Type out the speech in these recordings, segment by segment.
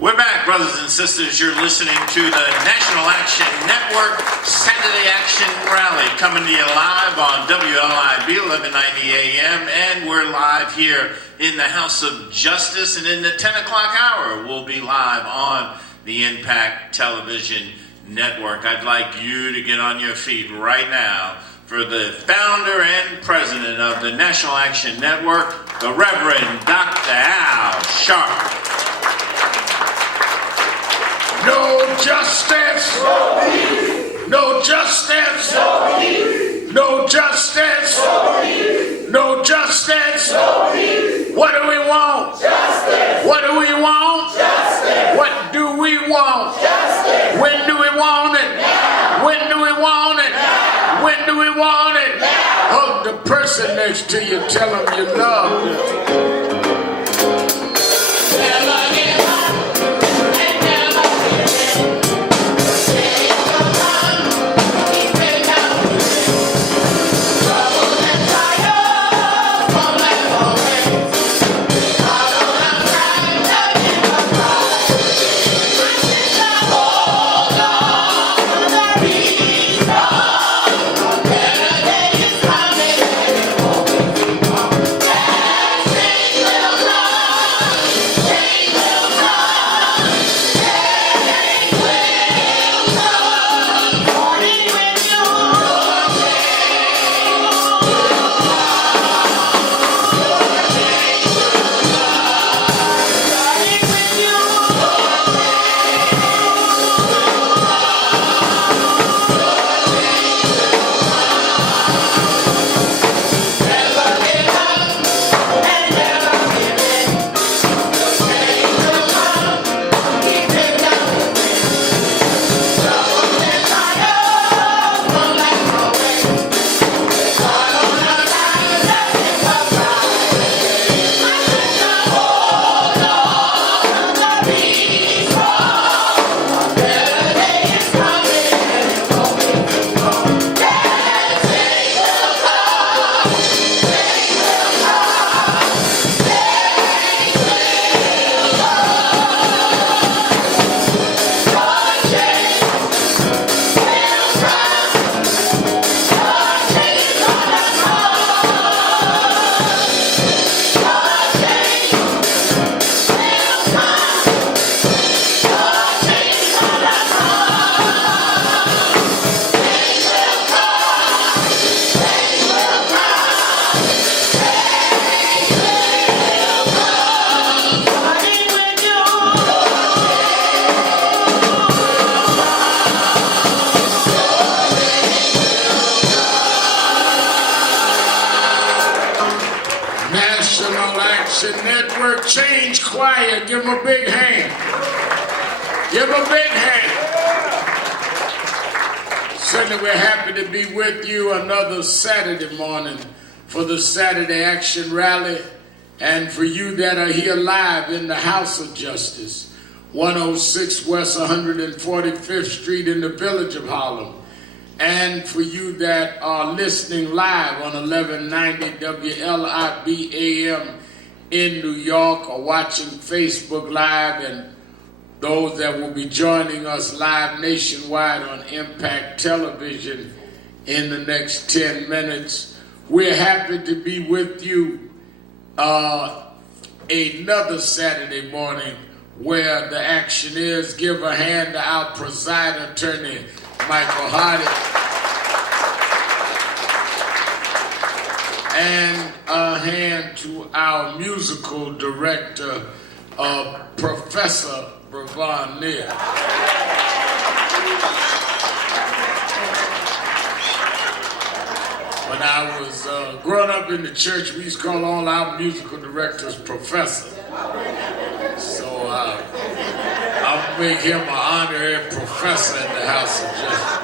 We're back, brothers and sisters. You're listening to the National Action Network Saturday Action Rally, coming to you live on WLIB 1190 AM, and we're live here in the House of Justice, and in the 10 o'clock hour, we'll be live on the Impact Television Network. I'd like you to get on your feet right now for the founder and president of the National Action Network, the Reverend Dr. Al Sharp. No justice, no peace. No justice, no peace. No justice, no peace. No justice, no peace. What do we want? Justice. What do we want? Justice. What do we want? Justice. When do we want it? Now. When do we want it? Now. When do we want it? Now. Hug the person next to you, tell them you love them. Change choir, give them a big hand. Give them a big hand. Certainly we're happy to be with you another Saturday morning for the Saturday Action Rally, and for you that are here live in the House of Justice, 106 West 145th Street in the Village of Harlem, and for you that are listening live on 1190 WLIB AM in New York, or watching Facebook Live, and those that will be joining us live nationwide on Impact Television in the next 10 minutes. We're happy to be with you another Saturday morning where the action is. Give a hand to our presiding attorney, Michael Hardy. And a hand to our musical director, Professor Brevon Neal. When I was growing up in the church, we used to call all our musical directors Professor. So I'll make him an honorary professor in the House of Justice.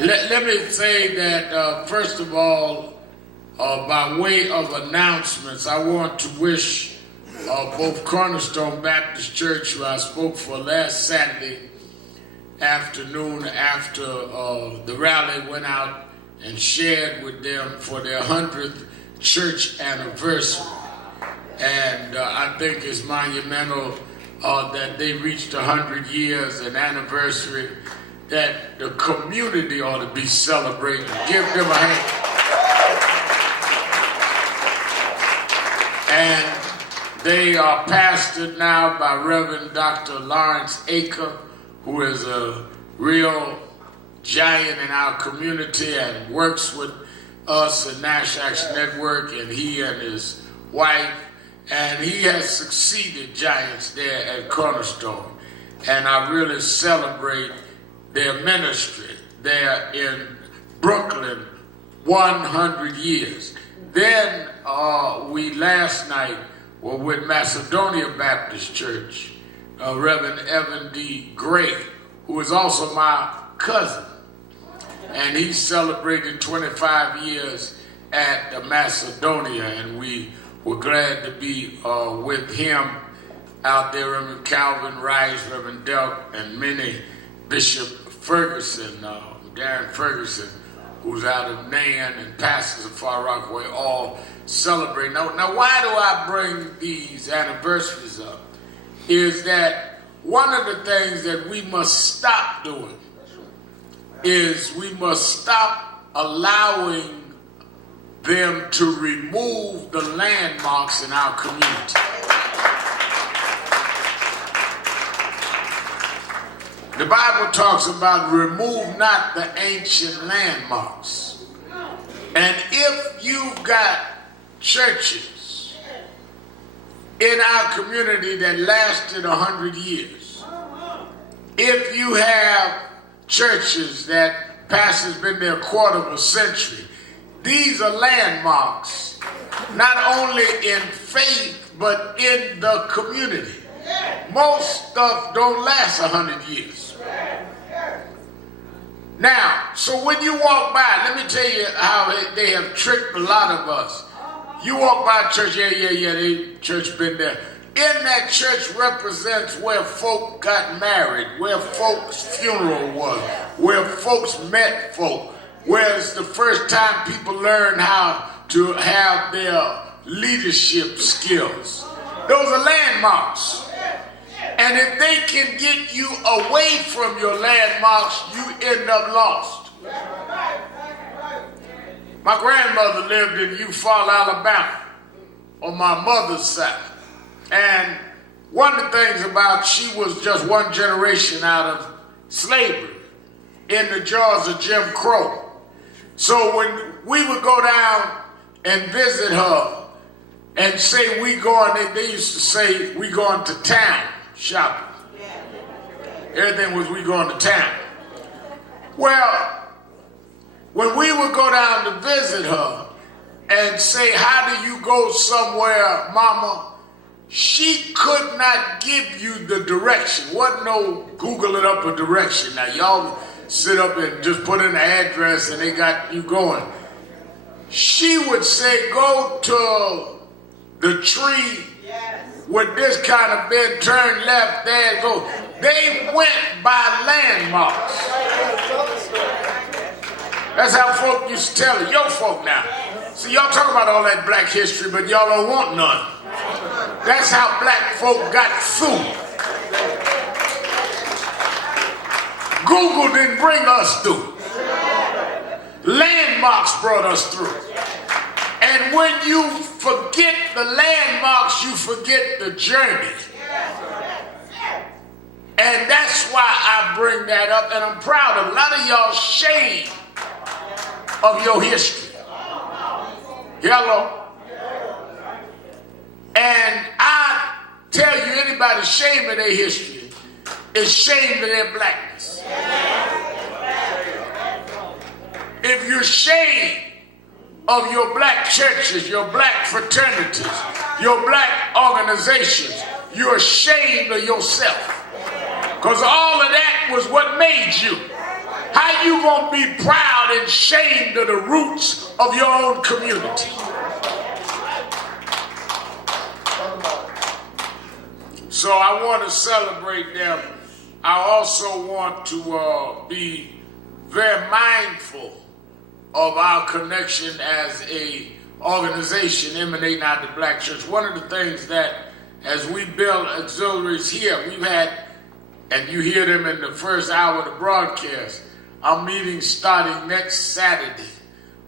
Let me say that, first of all, by way of announcements, I want to wish both Cornerstone Baptist Church, who I spoke for last Saturday afternoon after the rally went out and shared with them for their 100th church anniversary. And I think it's monumental that they reached 100 years, an anniversary that the community ought to be celebrating. Give them a hand. And they are pastored now by Reverend Dr. Lawrence Aker, who is a real giant in our community and works with us at National Action Network, and he and his wife, and he has succeeded giants there at Cornerstone. And I really celebrate their ministry there in Brooklyn, 100 years. Then we last night were with Macedonia Baptist Church, Reverend Evan D. Gray, who is also my cousin. And he celebrated 25 years at Macedonia, and we were glad to be with him out there. Reverend Calvin Rice, Reverend Delk, and many, Bishop Ferguson, Darren Ferguson, who's out of NAN, and pastors of Far Rockaway, all celebrate. Now, why do I bring these anniversaries up? Is that one of the things that we must stop doing is we must stop allowing them to remove the landmarks in our community. The Bible talks about remove not the ancient landmarks. And if you've got churches in our community that lasted 100 years, if you have churches that pastors been there a quarter of a century, these are landmarks, not only in faith, but in the community. Most stuff don't last 100 years. Now, so when you walk by, let me tell you how they have tricked a lot of us. You walk by church, the church been there. In that church represents where folk got married, where folks' funeral was, where folks met folk, where it's the first time people learn how to have their leadership skills. Those are landmarks. And if they can get you away from your landmarks, you end up lost. My grandmother lived in Eufaula, Alabama, on my mother's side. And one of the things about, she was just one generation out of slavery in the jaws of Jim Crow. So when we would go down and visit her and say we going, they used to say we going to town shopping. Everything was we going to town. Well, when we would go down to visit her and say, how do you go somewhere, mama? She could not give you the direction. Wasn't no Google it up a direction. Now y'all sit up and just put in the address and they got you going. She would say, go to the tree with this kind of bend, turn left, there, go. They went by landmarks. That's how folk used to tell it. Yo folk now. See, y'all talk about all that black history, but y'all don't want none. That's how black folk got through. Google didn't bring us through. Landmarks brought us through. And when you forget the landmarks, you forget the journey. And that's why I bring that up, and I'm proud of a lot of y'all shame of your history. Hello? And I tell you, anybody shame of their history is shame of their blackness. If you're ashamed of your black churches, your black fraternities, your black organizations, you're ashamed of yourself. Because all of that was what made you. How you gonna be proud and ashamed of the roots of your own community? So I want to celebrate them. I also want to be very mindful of our connection as a organization emanating out of the black church. One of the things that, as we build auxiliaries here, we've had, and you hear them in the first hour of the broadcast, our meetings starting next Saturday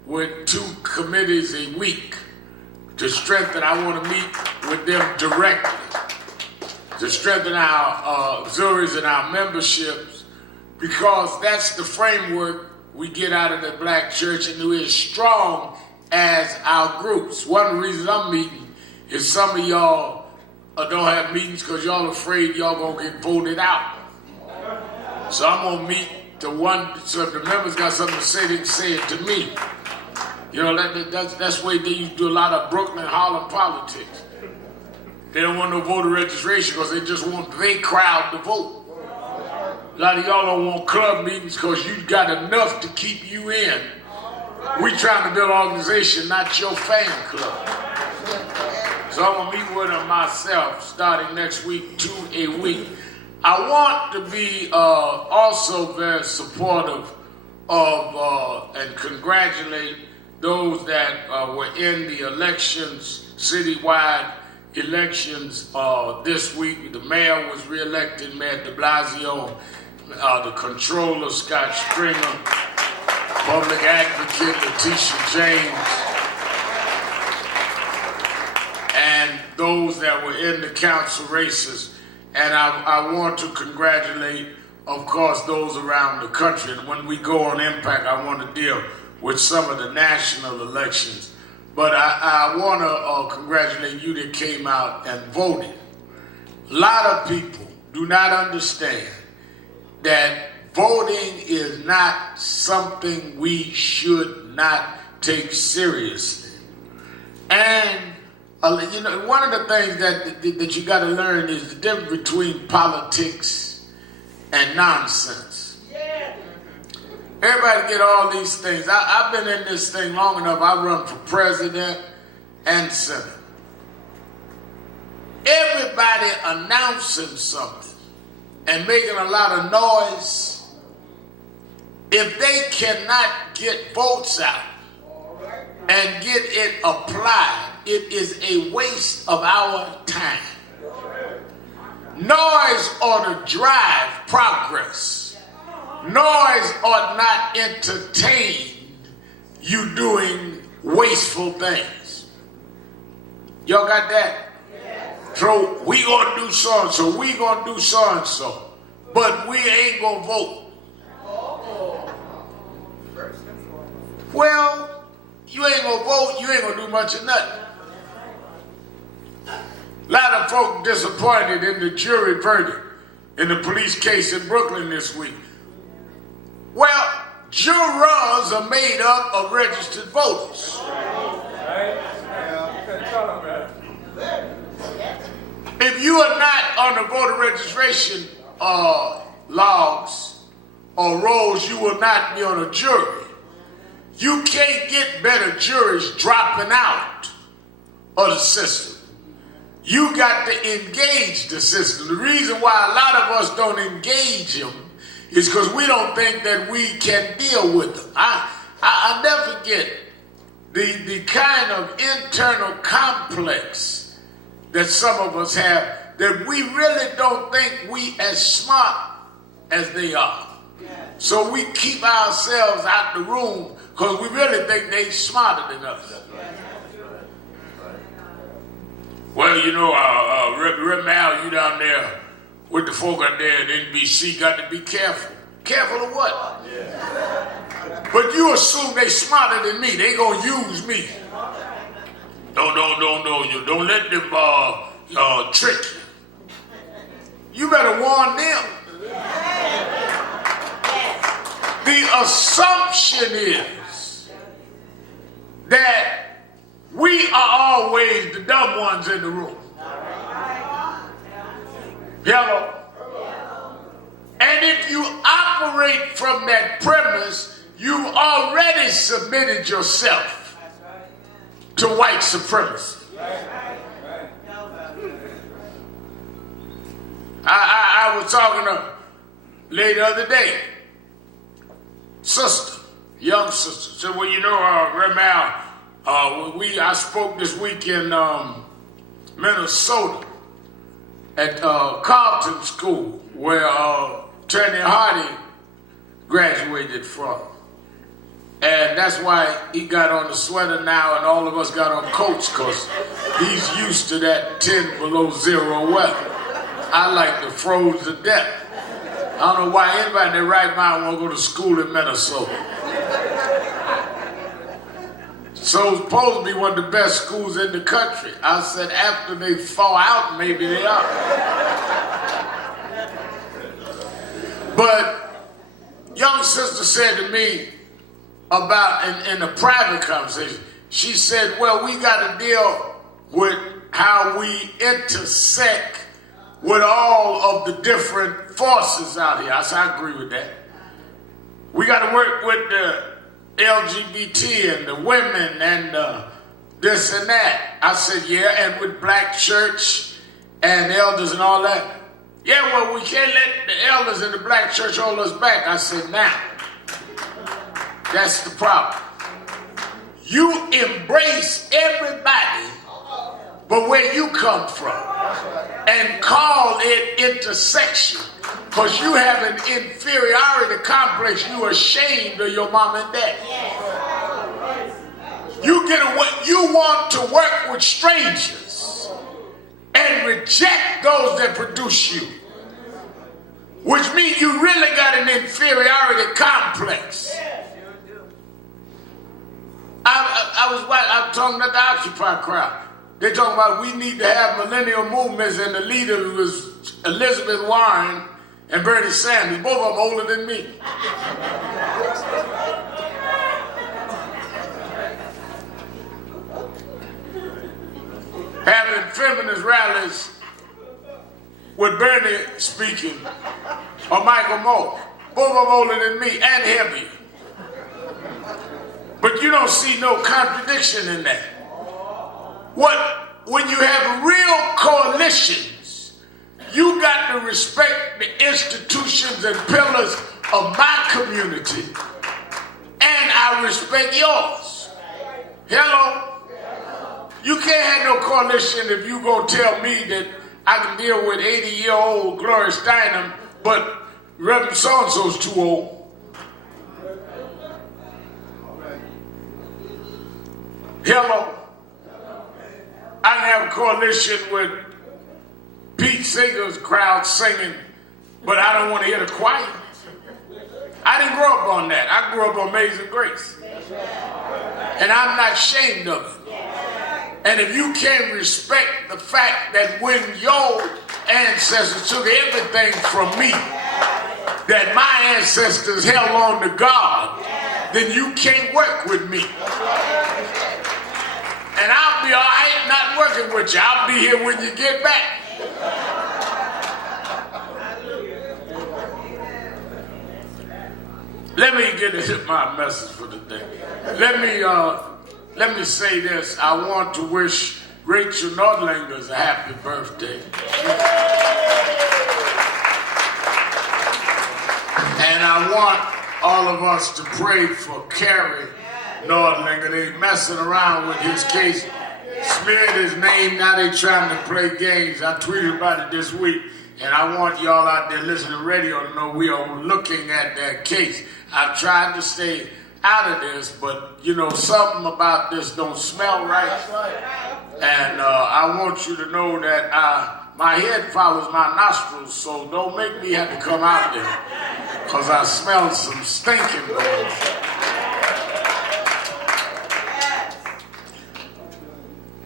with 2 committees a week to strengthen. I want to meet with them directly to strengthen our auxiliaries and our memberships, because that's the framework we get out of the black church, and we're as strong as our groups. One of the reasons I'm meeting is some of y'all don't have meetings because y'all afraid y'all gonna get voted out. So I'm gonna meet the one, so if the members got something to say, they can say it to me. You know, that's the way they used to do a lot of Brooklyn, Harlem politics. They don't want no voter registration because they just want their crowd to vote. A lot of y'all don't want club meetings because you got enough to keep you in. We trying to build an organization, not your fan club. So I'm going to meet with them myself starting next week, 2 a week. I want to be also very supportive of and congratulate those that were in the elections, citywide elections this week. The mayor was reelected, Mayor de Blasio, the controller, Scott Stringer, public advocate, Letitia James, and those that were in the council races. And I want to congratulate, of course, those around the country. And when we go on Impact, I want to deal with some of the national elections. But I want to congratulate you that came out and voted. A lot of people do not understand that voting is not something we should not take seriously. And you know, one of the things that you got to learn is the difference between politics and nonsense. Yeah. Everybody get all these things. I've been in this thing long enough. I run for president and senator. Everybody announcing something and making a lot of noise, if they cannot get votes out and get it applied, it is a waste of our time. Noise ought to drive progress. Noise ought not entertain you doing wasteful things. Y'all got that? So we gonna do so-and-so, we gonna do so-and-so, but we ain't gonna vote. Well, you ain't gonna vote, you ain't gonna do much of nothing. A lot of folk disappointed in the jury verdict in the police case in Brooklyn this week. Well, jurors are made up of registered voters. If you are not on the voter registration logs or rolls, you will not be on a jury. You can't get better juries dropping out of the system. You got to engage the system. The reason why a lot of us don't engage them is because we don't think that we can deal with them. I never forget the kind of internal complex that some of us have, that we really don't think we as smart as they are. So we keep ourselves out the room because we really think they smarter than us. Well, you know, Rep Al, you down there with the folk out there at NBC, got to be careful. Careful of what? But you assume they smarter than me. They gonna use me. Don't let them trick you. You better warn them. The assumption is that we are always the dumb ones in the room. Yellow. And if you operate from that premise, you've already submitted yourself to white supremacy. I was talking to a lady the other day, sister, young sister, said, well, you know, Rep Al, I spoke this week in Minnesota at Carleton School, where Attorney Hardy graduated from. And that's why he got on the sweater now, and all of us got on coats, because he's used to that 10 below zero weather. I like to froze to death. I don't know why anybody in their right mind want to go to school in Minnesota. So it's supposed to be one of the best schools in the country. I said after they fall out, maybe they are. But young sister said to me about, in a private conversation, she said, well, we got to deal with how we intersect with all of the different forces out here. I said, I agree with that. We got to work with the LGBT and the women and this and that. I said, yeah, and with black church and elders and all that. Yeah, well, we can't let the elders in the black church hold us back. I said, now, that's the problem. You embrace everybody but where you come from and call it intersection, because you have an inferiority complex. You are ashamed of your mom and dad. You you want to work with strangers and reject those that produce you, which means you really got an inferiority complex. I was talking to the Occupy crowd. They talking about we need to have millennial movements, and the leader was Elizabeth Warren and Bernie Sanders. Both of them older than me. Having feminist rallies with Bernie speaking or Michael Moore. Both of them older than me and heavier. But you don't see no contradiction in that. When you have real coalitions, you got to respect the institutions and pillars of my community, and I respect yours. Hello? You can't have no coalition if you gonna tell me that I can deal with 80-year-old Gloria Steinem, but Reverend so-and-so's too old. Hello? I can have a coalition with Pete Seeger's crowd singing, but I don't want to hear the choir. I didn't grow up on that. I grew up on Amazing Grace. And I'm not ashamed of it. And if you can't respect the fact that when your ancestors took everything from me, that my ancestors held on to God, then you can't work with me. And I'll be all right not working with you. I'll be here when you get back. Let me get into my message for the day. Let me say this. I want to wish Rachel Nordlingers a happy birthday. And I want all of us to pray for Kerry Nordlinger. They messing around with his case, smeared his name. Now they trying to play games. I tweeted about it this week, and I want y'all out there listening to radio to know we are looking at that case. I've tried to stay out of this, but you know, something about this don't smell right. And I want you to know that my head follows my nostrils, so don't make me have to come out there, because I smell some stinking going.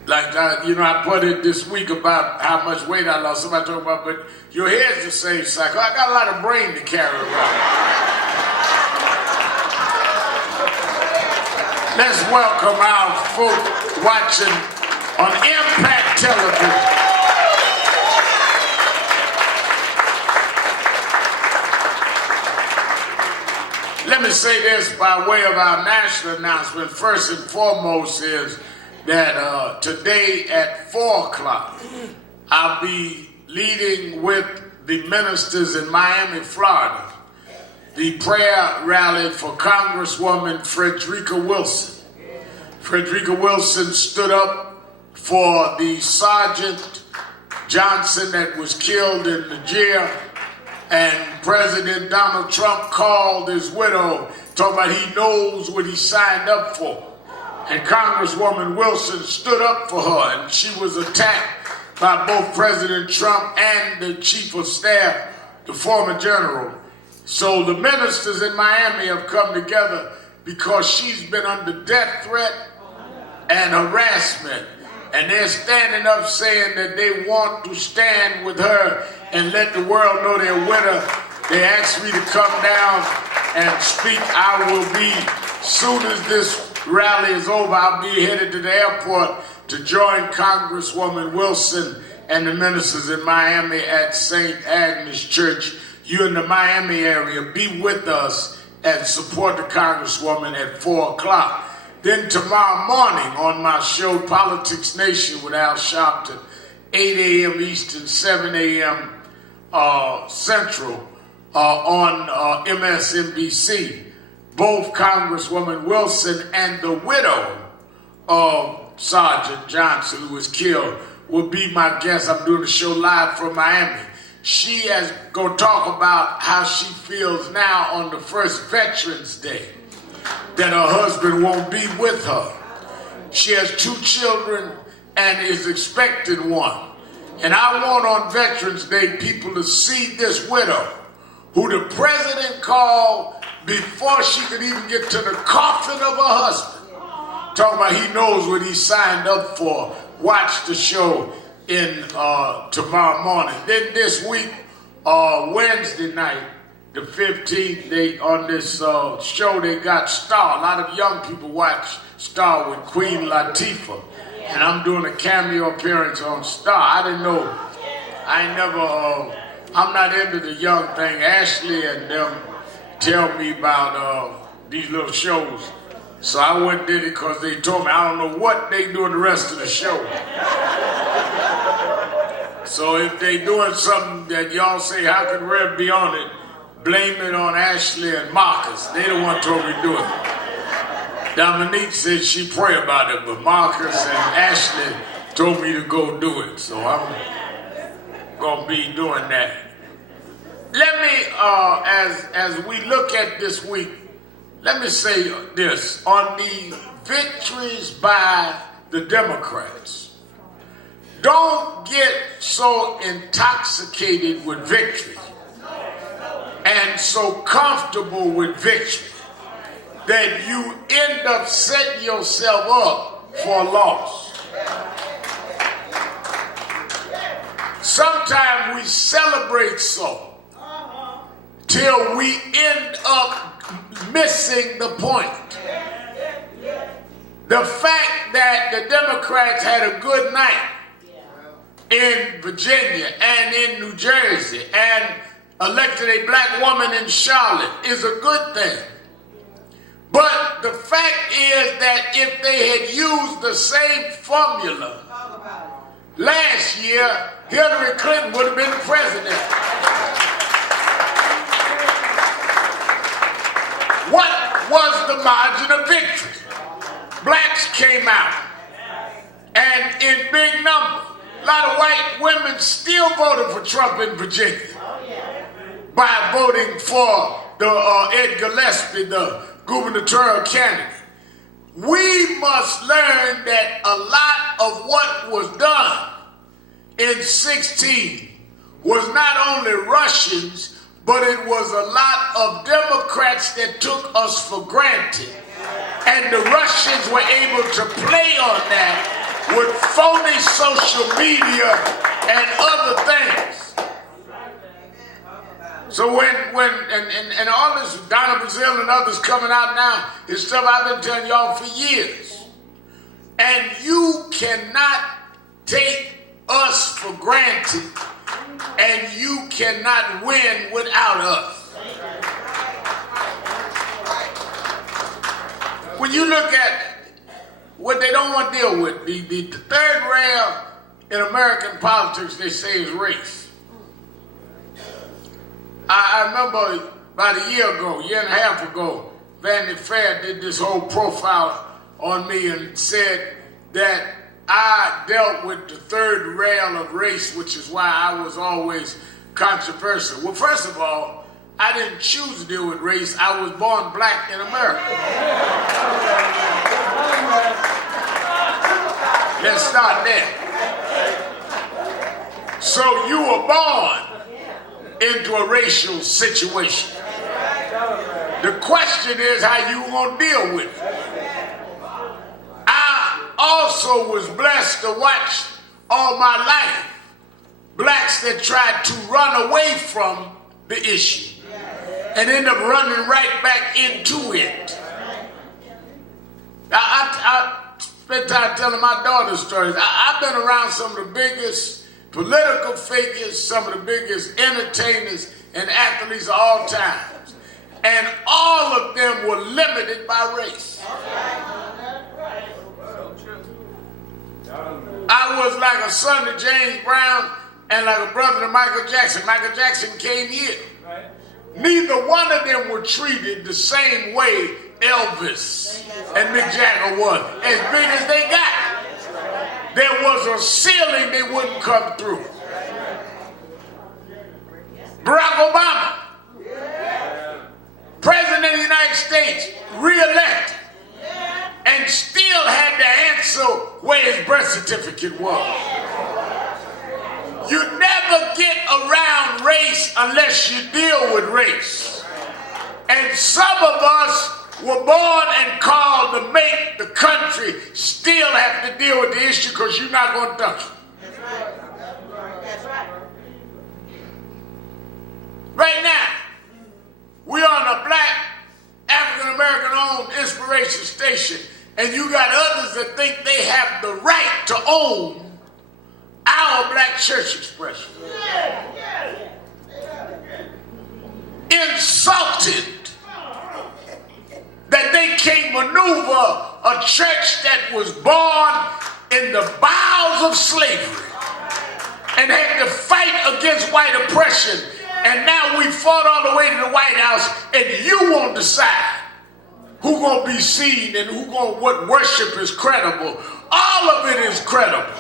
Like, I put it this week about how much weight I lost. Somebody talking about, but your head's the same cycle. I got a lot of brain to carry around. Let's welcome our folk watching on Impact Television. Let me say this by way of our national announcement. First and foremost is that today at 4 o'clock, I'll be leading with the ministers in Miami, Florida, the prayer rally for Congresswoman Frederica Wilson. Frederica Wilson stood up for the Sergeant Johnson that was killed in Nigeria, and President Donald Trump called his widow, talking about he knows what he signed up for. And Congresswoman Wilson stood up for her, and she was attacked by both President Trump and the Chief of Staff, the former general. So the ministers in Miami have come together because she's been under death threat and harassment. And they're standing up saying that they want to stand with her and let the world know they're with her. They asked me to come down and speak. I will be, soon as this rally is over, I'll be headed to the airport to join Congresswoman Wilson and the ministers in Miami at St. Agnes Church. You in the Miami area, be with us and support the Congresswoman at 4 o'clock. Then tomorrow morning on my show, Politics Nation with Al Sharpton, 8 a.m. Eastern, 7 a.m. Central on MSNBC, both Congresswoman Wilson and the widow of Sergeant Johnson, who was killed, will be my guest. I'm doing the show live from Miami. She is going to talk about how she feels now on the first Veterans Day, that her husband won't be with her. She has 2 children and is expecting one. And I want on Veterans Day people to see this widow, who the president called before she could even get to the coffin of her husband. Talking about he knows what he signed up for. Watch the show in tomorrow morning. Then this week, Wednesday night, the 15th, they on this show, they got Star. A lot of young people watch Star with Queen Latifah. And I'm doing a cameo appearance on Star. I didn't know. I'm not into the young thing. Ashley and them tell me about these little shows. So I went and did it because they told me I don't know what they doing the rest of the show. So if they doing something that y'all say, how could Rev be on it? Blame it on Ashley and Marcus. They the one told me to do it. Dominique said she pray about it, but Marcus and Ashley told me to go do it. So I'm gonna be doing that. Let me, as we look at this week, let me say this. On the victories by the Democrats, don't get so intoxicated with victory and so comfortable with victory that you end up setting yourself up for a loss. Sometimes we celebrate so till we end up missing the point. The fact that the Democrats had a good night in Virginia and in New Jersey and elected a black woman in Charlotte is a good thing. But the fact is that if they had used the same formula last year, Hillary Clinton would have been the president. What was the margin of victory? Blacks came out, and in big number. A lot of white women still voted for Trump in Virginia by voting for the Ed Gillespie, the gubernatorial candidate. We must learn that a lot of what was done in 16 was not only Russians, but it was a lot of Democrats that took us for granted. And the Russians were able to play on that with phony social media and other things. So when all this Donna Brazile and others coming out now is stuff I've been telling y'all for years. And you cannot take us for granted, and you cannot win without us. When you look at what they don't want to deal with, the third rail in American politics, they say, is race. I remember about a year and a half ago, Vanity Fair did this whole profile on me and said that I dealt with the third rail of race, which is why I was always controversial. Well, first of all, I didn't choose to deal with race. I was born black in America. Let's start there. So you were born into a racial situation. The question is how you going to deal with it. I also was blessed to watch all my life blacks that tried to run away from the issue and end up running right back into it. I spent time telling my daughter stories. I've been around some of the biggest political figures, some of the biggest entertainers and athletes of all times. And all of them were limited by race. I was like a son to James Brown and like a brother to Michael Jackson. Michael Jackson came here. Neither one of them were treated the same way Elvis and Mick Jagger was. As big as they got, there was a ceiling they wouldn't come through. Barack Obama, President of the United States, re-elected, and still had to answer where his birth certificate was. You never get around race unless you deal with race. And some of us were born and called to make the country still have to deal with the issue because you're not going to touch it. That's right. That's right. Right now, we're on a black, African-American owned inspiration station, and you got others that think they have the right to own our black church expression. Insulted that they can't maneuver a church that was born in the bowels of slavery and had to fight against white oppression. And now we fought all the way to the White House, and you won't decide who gonna be seen and what worship is credible. All of it is credible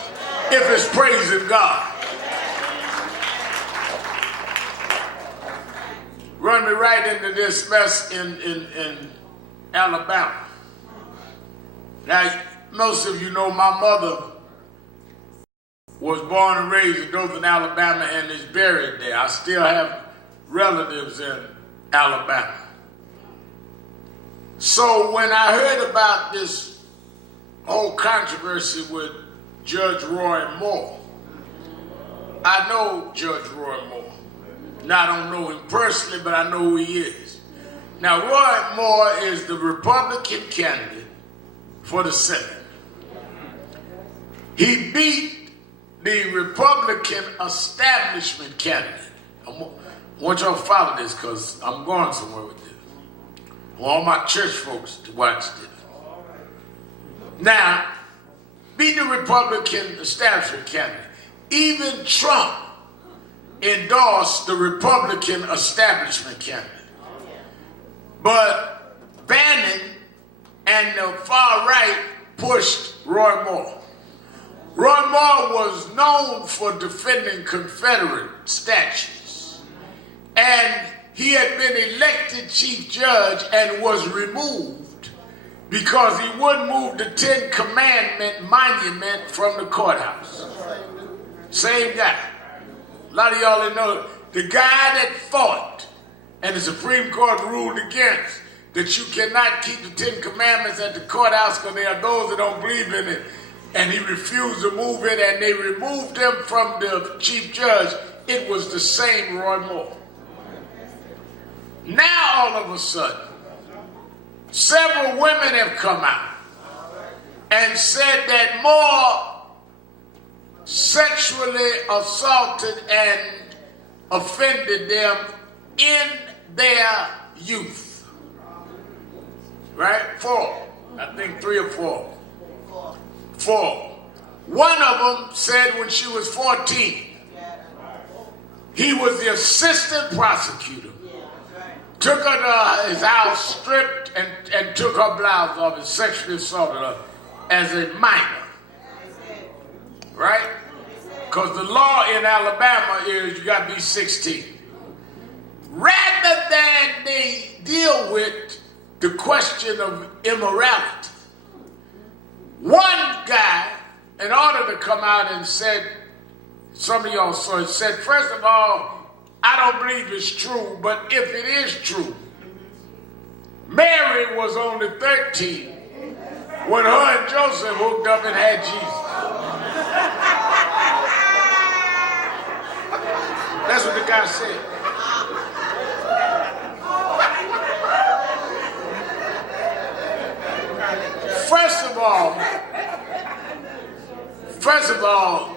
if it's praising God. Run me right into this mess in Alabama. Now, most of you know my mother was born and raised in Dothan, Alabama, and is buried there. I still have relatives in Alabama. So when I heard about this whole controversy with Judge Roy Moore, I know Judge Roy Moore. Now, I don't know him personally, but I know who he is. Now, Roy Moore is the Republican candidate for the Senate. He beat the Republican establishment candidate. I want y'all to follow this because I'm going somewhere with this. I want all my church folks to watch this. Now, beat the Republican establishment candidate. Even Trump endorsed the Republican establishment candidate. But Bannon and the far right pushed Roy Moore. Roy Moore was known for defending Confederate statues. And he had been elected chief judge and was removed because he wouldn't move the Ten Commandment monument from the courthouse. Same guy. A lot of y'all didn't know the guy that fought and the Supreme Court ruled against that you cannot keep the Ten Commandments at the courthouse because there are those that don't believe in it. And he refused to move it, and they removed him from the chief judge. It was the same Roy Moore. Now, all of a sudden, several women have come out and said that Moore sexually assaulted and offended them in their youth. Right? 4. I think 3 or 4. 4. One of them said when she was 14, he was the assistant prosecutor took her to his house, stripped, and took her blouse off and sexually assaulted her as a minor. Right? Because the law in Alabama is you got to be 16. Rather than they deal with the question of immorality, one guy, in order to come out and said, some of y'all saw it, said, first of all, I don't believe it's true, but if it is true, Mary was only 13 when her and Joseph hooked up and had Jesus. That's what the guy said. First of all,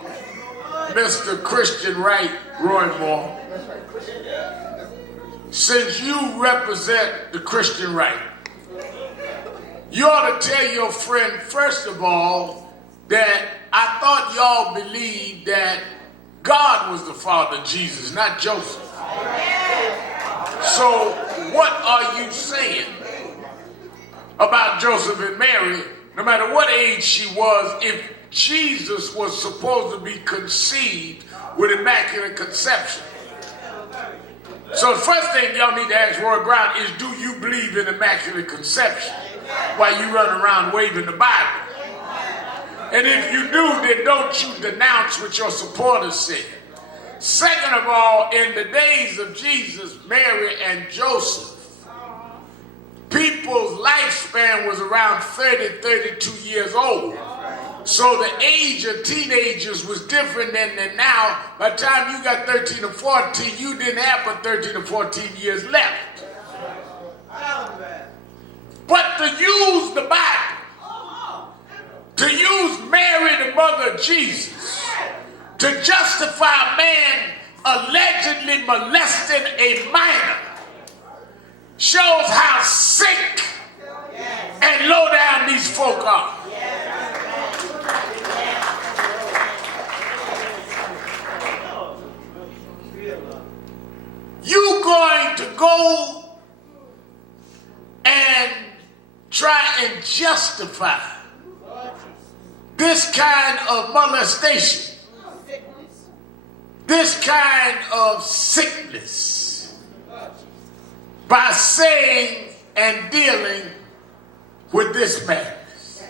Mr. Christian Wright Roymore, since you represent the Christian right, you ought to tell your friend, first of all, that I thought y'all believed that God was the father of Jesus, not Joseph. So what are you saying about Joseph and Mary, no matter what age she was, if Jesus was supposed to be conceived with immaculate conception? So the first thing y'all need to ask Roy Brown is, do you believe in immaculate conception while you run around waving the Bible? And if you do, then don't you denounce what your supporters said. Second of all, in the days of Jesus, Mary, and Joseph, people's lifespan was around 30, 32 years old. So the age of teenagers was different than now. By the time you got 13 or 14, you didn't have but 13 or 14 years left. But to use the Bible, to use Mary, the mother of Jesus, to justify a man allegedly molesting a minor, shows how sick and low down these folk are. You going to go and try and justify this kind of molestation, this kind of sickness, by saying and dealing with this madness?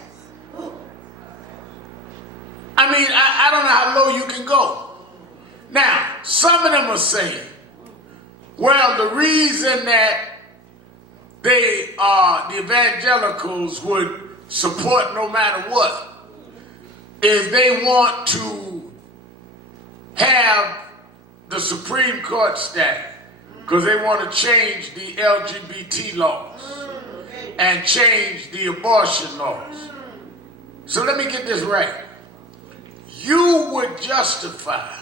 I mean, I don't know how low you can go. Now, some of them are saying, well, the reason that they the evangelicals would support no matter what is they want to have the Supreme Court stand because they want to change the LGBT laws and change the abortion laws. So let me get this right. You would justify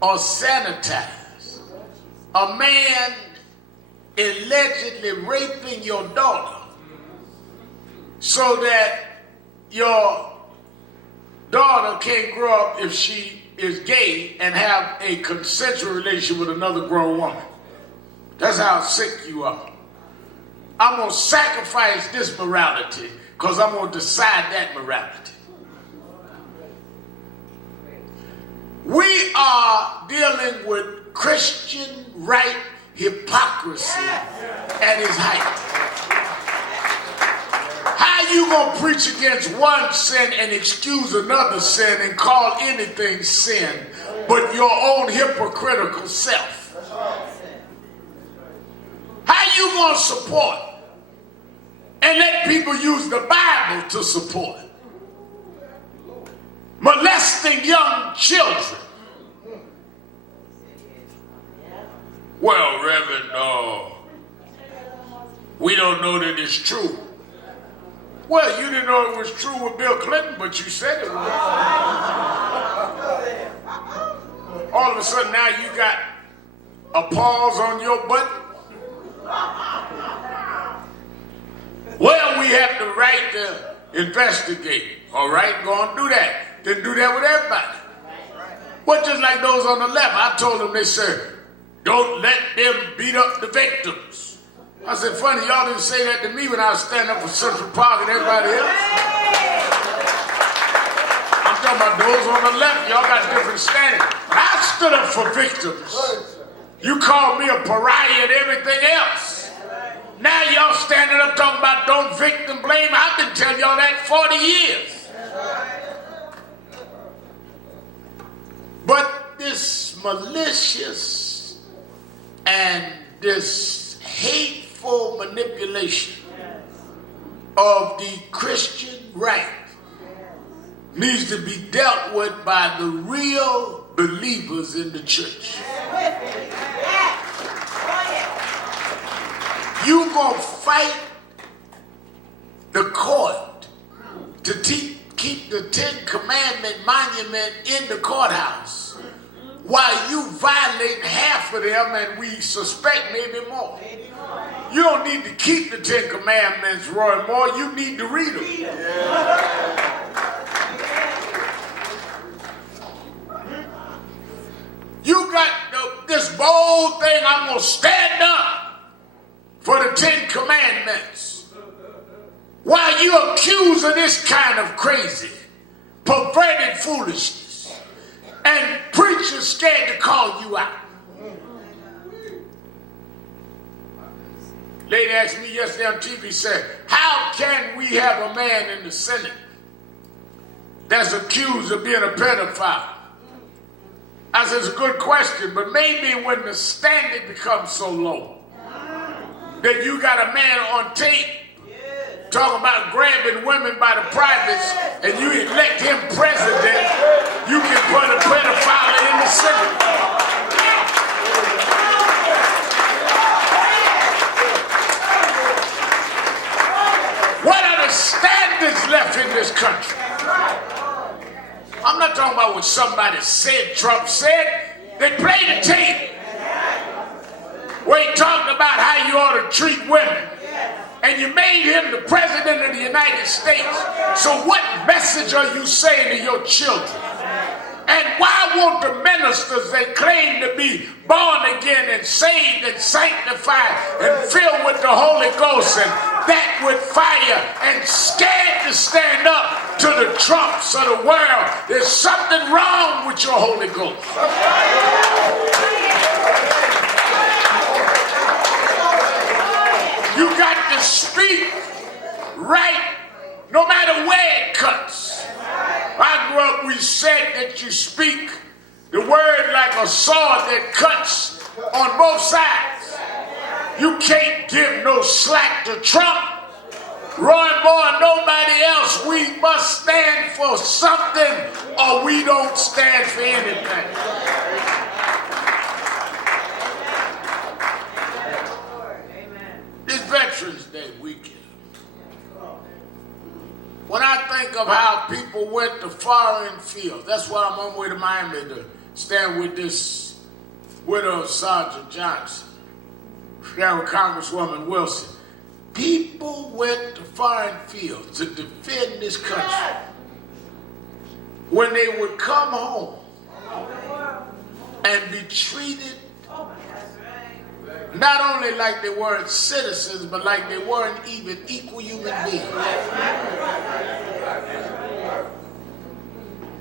or sanitize a man allegedly raping your daughter so that your daughter can't grow up, if she is gay, and have a consensual relationship with another grown woman. That's how sick you are. I'm going to sacrifice this morality because I'm going to decide that morality. We are dealing with Christian right hypocrisy at its height. How you gonna preach against one sin and excuse another sin and call anything sin but your own hypocritical self? How you gonna support and let people use the Bible to support molesting young children? Well, Reverend, we don't know that it's true. Well, you didn't know it was true with Bill Clinton, but you said it was. All of a sudden now you got a pause on your button. Well, we have the right to investigate. All right, go on, do that. Then do that with everybody. But just like those on the left, I told them, they said, Don't let them beat up the victims. I said, funny, y'all didn't say that to me when I was standing up for Central Park and everybody else. I'm talking about those on the left. Y'all got different standings. I stood up for victims. You called me a pariah and everything else. Now y'all standing up talking about don't victim blame. I've been telling y'all that 40 years. But this malicious and this hateful manipulation of the Christian right needs to be dealt with by the real believers in the church. You gonna fight the court to keep the Ten Commandment monument in the courthouse while you violate half of them and we suspect maybe more. You don't need to keep the Ten Commandments, Roy Moore. You need to read them. You got this bold thing, I'm going to stand up for the Ten Commandments. While you accuse of this kind of crazy, perverted foolishness, and preachers scared to call you out. Lady asked me yesterday on TV, said, how can we have a man in the Senate that's accused of being a pedophile? I said, it's a good question, but maybe when the standard becomes so low that you got a man on tape talking about grabbing women by the privates and you elect him president, you can put a pedophile in the Senate. What are the standards left in this country? I'm not talking about what somebody said, Trump said. They played the tape where he talked about how you ought to treat women. And you made him the president of the United States. So what message are you saying to your children? And why won't the ministers that claim to be born again and saved and sanctified and filled with the Holy Ghost and that with fire and scared to stand up to the Trumps of the world? There's something wrong with your Holy Ghost. You got to speak right no matter where it cuts. I grew up, we said that you speak the word like a sword that cuts on both sides. You can't give no slack to Trump, Roy Moore, nobody else. We must stand for something or we don't stand for anything. This Veterans Day weekend, when I think of how people went to foreign fields, that's why I'm on my way to Miami to stand with this widow of Sergeant Johnson, stand with Congresswoman Wilson. People went to foreign fields to defend this country. When they would come home and be treated not only like they weren't citizens, but like they weren't even equal human beings.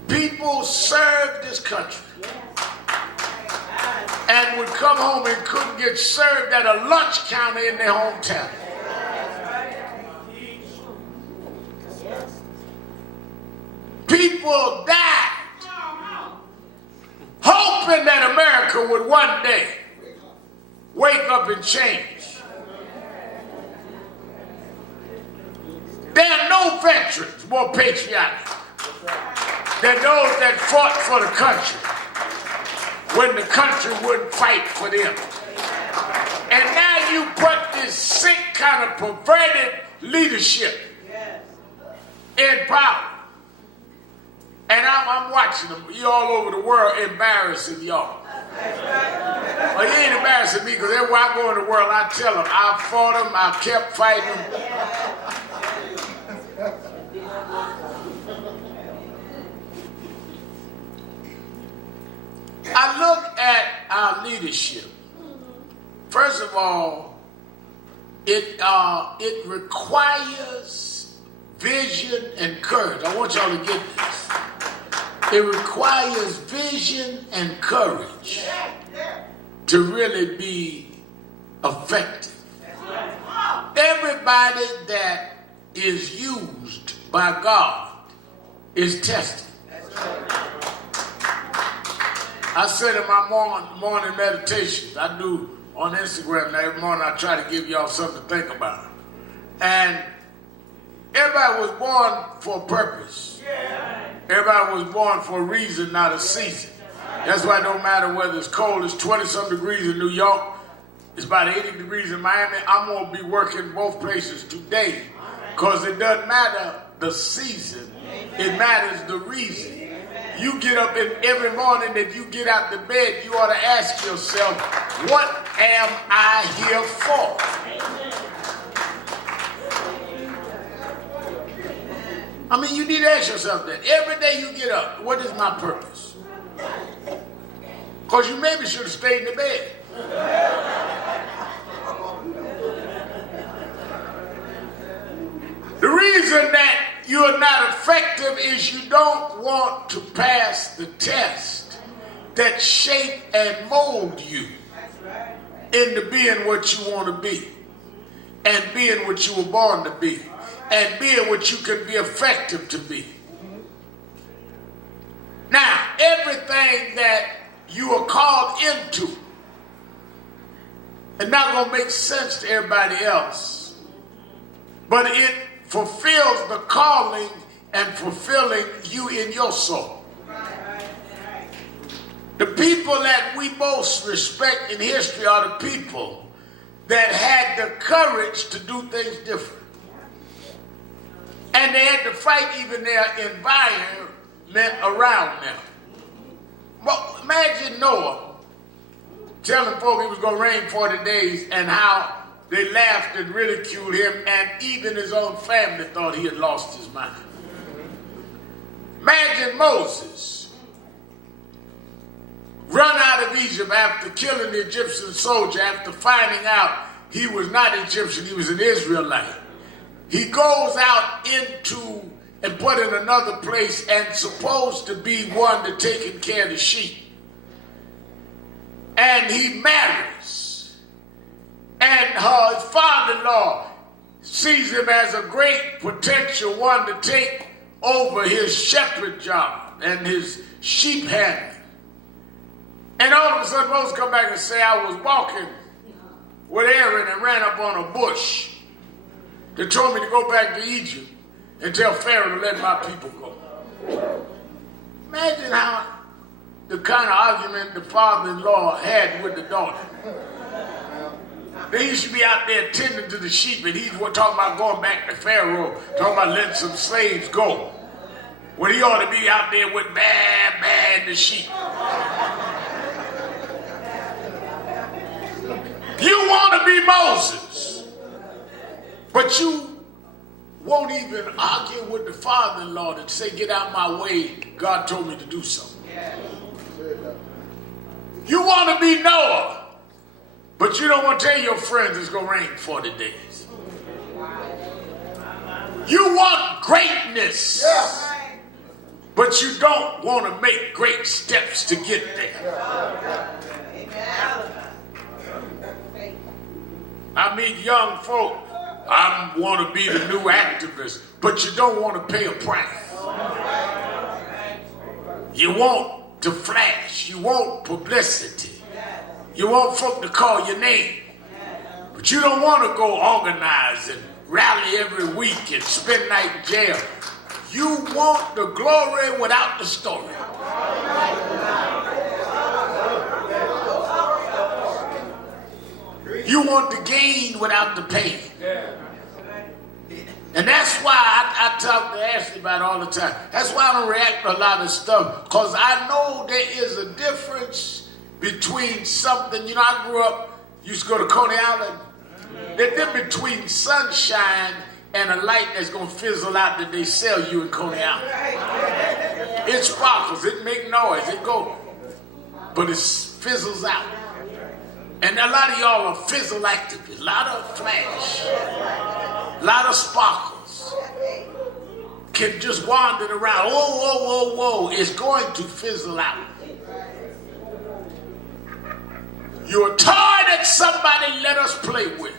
People served this country and would come home and couldn't get served at a lunch counter in their hometown. People died hoping that America would one day wake up and change. There are no veterans more patriotic than those that fought for the country when the country wouldn't fight for them. And now you put this sick kind of perverted leadership in power. And I'm watching them. You all over the world embarrassing y'all. Well, you ain't embarrassing me because everywhere I go in the world, I tell them I fought them, I kept fighting them. I look at our leadership First of all, it requires vision and courage. I want y'all to get this. It requires vision and courage to really be effective. Everybody that is used by God is tested. I said in my morning meditations, I do on Instagram now, every morning I try to give y'all something to think about. And everybody was born for a purpose. Everybody was born for a reason, not a season. That's why it don't matter whether it's cold, it's 20-some degrees in New York, it's about 80 degrees in Miami. I'm going to be working both places today because it doesn't matter the season. It matters the reason. You get up every morning that you get out the bed, you ought to ask yourself, what am I here for? I mean, you need to ask yourself that. Every day you get up, what is my purpose? Because you maybe should have stayed in the bed. The reason that you're not effective is you don't want to pass the test that shape and mold you into being what you want to be and being what you were born to be and being what you can be effective to be. Now, everything that you are called into is not going to make sense to everybody else, but it fulfills the calling and fulfilling you in your soul. The people that we most respect in history are the people that had the courage to do things different. And they had to fight even their environment around them. Well, imagine Noah telling folk it was going to rain 40 days and how they laughed and ridiculed him, and even his own family thought he had lost his mind. Imagine Moses run out of Egypt after killing the Egyptian soldier, after finding out he was not Egyptian, he was an Israelite. He goes out into and put in another place and supposed to be one to taking care of the sheep. And he marries. And his father-in-law sees him as a great potential one to take over his shepherd job and his sheep handling. And all of a sudden, Moses come back and say, I was walking with Aaron and ran up on a bush that told me to go back to Egypt and tell Pharaoh to let my people go. Imagine how the kind of argument the father-in-law had with the daughter. They used to be out there tending to the sheep, and he's talking about going back to Pharaoh, talking about letting some slaves go, when he ought to be out there with the sheep. You want to be Moses, but you won't even argue with the father-in-law to say, get out my way, God told me to do something. You want to be Noah, but you don't want to tell your friends it's going to rain 40 days. You want greatness, but you don't want to make great steps to get there. I meet young folk, I want to be the new activist, but you don't want to pay a price. You want to flash, you want publicity. You want folk to call your name, but you don't want to go organize and rally every week and spend night in jail. You want the glory without the story. You want the gain without the pain. And that's why I talk to Ashley about it all the time. That's why I don't react to a lot of stuff, because I know there is a difference between something, I grew up, used to go to Coney Island. There's difference between sunshine and a light that's going to fizzle out that they sell you in Coney Island. It sparkles, it make noise, it go, but it fizzles out. And a lot of y'all are physical activists, a lot of flash, a lot of sparkles. Can just wander around. Whoa, whoa, whoa, whoa. It's going to fizzle out. You're a toy that somebody let us play with.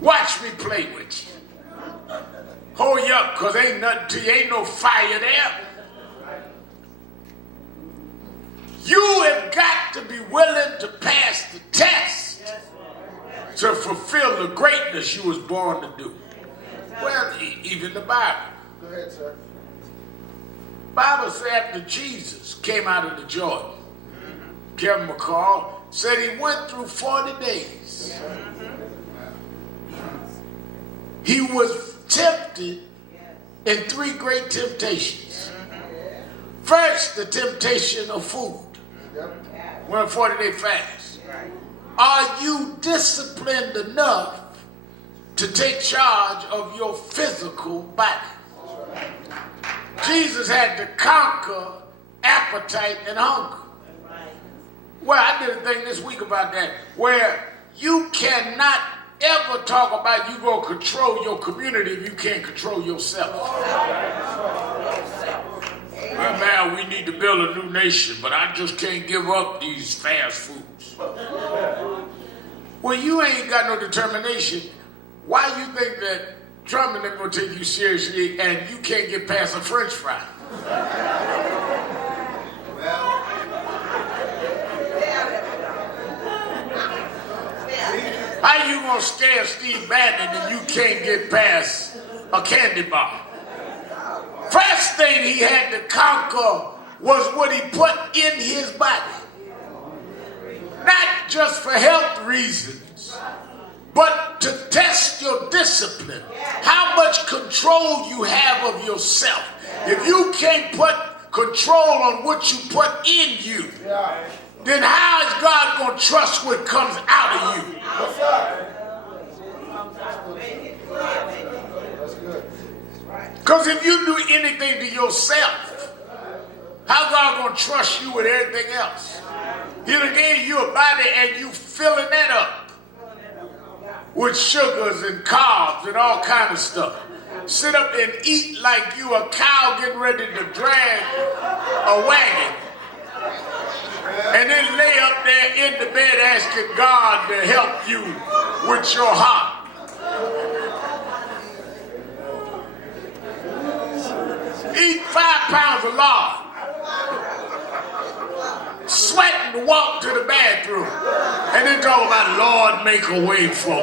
Watch me play with you. Hold you up, because ain't nothing to you. Ain't no fire there. You have got to be willing to pass the test to fulfill the greatness you was born to do. Well, even the Bible. Go ahead, sir. Bible said after Jesus came out of the Jordan, Kevin McCall said he went through 40 days. He was tempted in 3 great temptations. First, the temptation of food. Went a 40-day fast. Are you disciplined enough to take charge of your physical body? Jesus had to conquer appetite and hunger. Well, I did a thing this week about that, where you cannot ever talk about you gonna control your community if you can't control yourself. Well, man, we need to build a new nation, but I just can't give up these fast foods. Well, you ain't got no determination. Why you think that Trump and them gonna take you seriously and you can't get past a French fry? How you gonna scare Steve Bannon and you can't get past a candy bar? First thing he had to conquer was what he put in his body. Not just for health reasons, but to test your discipline. How much control you have of yourself. If you can't put control on what you put in you, then how is God going to trust what comes out of you? Because if you do anything to yourself, how God going to trust you with everything else? He done gave you a body and you filling that up with sugars and carbs and all kind of stuff. Sit up and eat like you a cow getting ready to drag a wagon. And then lay up there in the bed asking God to help you with your heart. Eat 5 pounds of lard. Sweating to walk to the bathroom. And then talk about, Lord, make a way for me.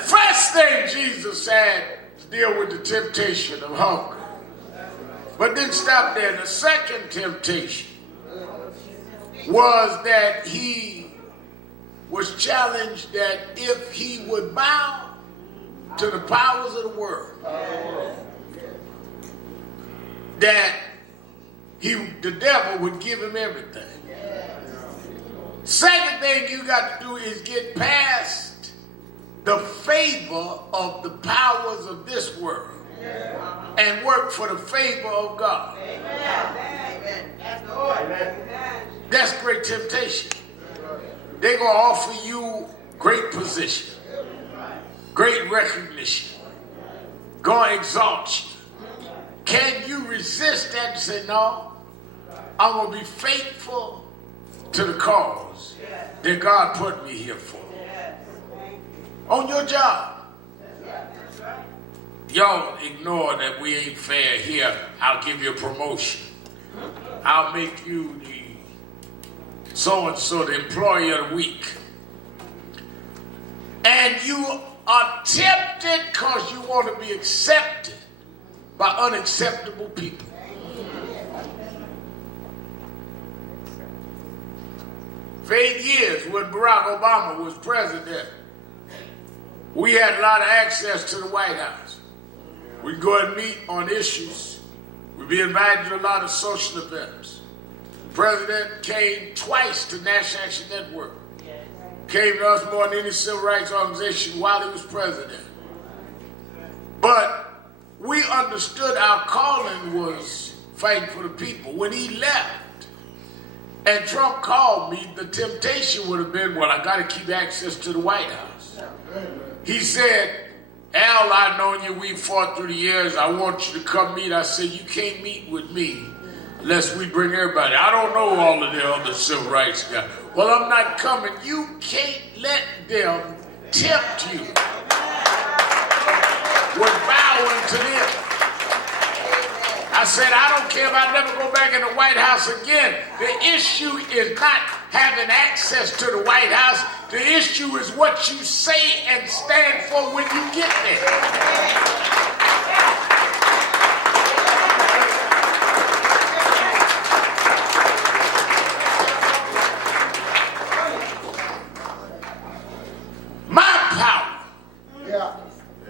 First thing Jesus said to deal with the temptation of hunger. But didn't stop there. The second temptation was that he was challenged that if he would bow to the powers of the world, that the devil would give him everything. Second thing you got to do is get past the favor of the powers of this world and work for the favor of God. That's great temptation. They're going to offer you great position, great recognition, going to exalt you. Can you resist that and say, no, I'm going to be faithful to the cause that God put me here for? On your job. Y'all ignore that we ain't fair here. I'll give you a promotion. I'll make you the so-and-so, the employee of the week. And you are tempted because you want to be accepted by unacceptable people. For 8 years, when Barack Obama was president, we had a lot of access to the White House. We'd go and meet on issues. We'd be invited to a lot of social events. The President came twice to National Action Network. Came to us more than any civil rights organization while he was president. But we understood our calling was fighting for the people. When he left and Trump called me, the temptation would have been, well, I got to keep access to the White House. He said, Al, I've known you, we fought through the years, I want you to come meet. I said, you can't meet with me unless we bring everybody. I don't know all of the other civil rights guys. Well, I'm not coming. You can't let them tempt you with bowing to them. I said, I don't care if I never go back in the White House again. The issue is not having access to the White House. The issue is what you say and stand for when you get there.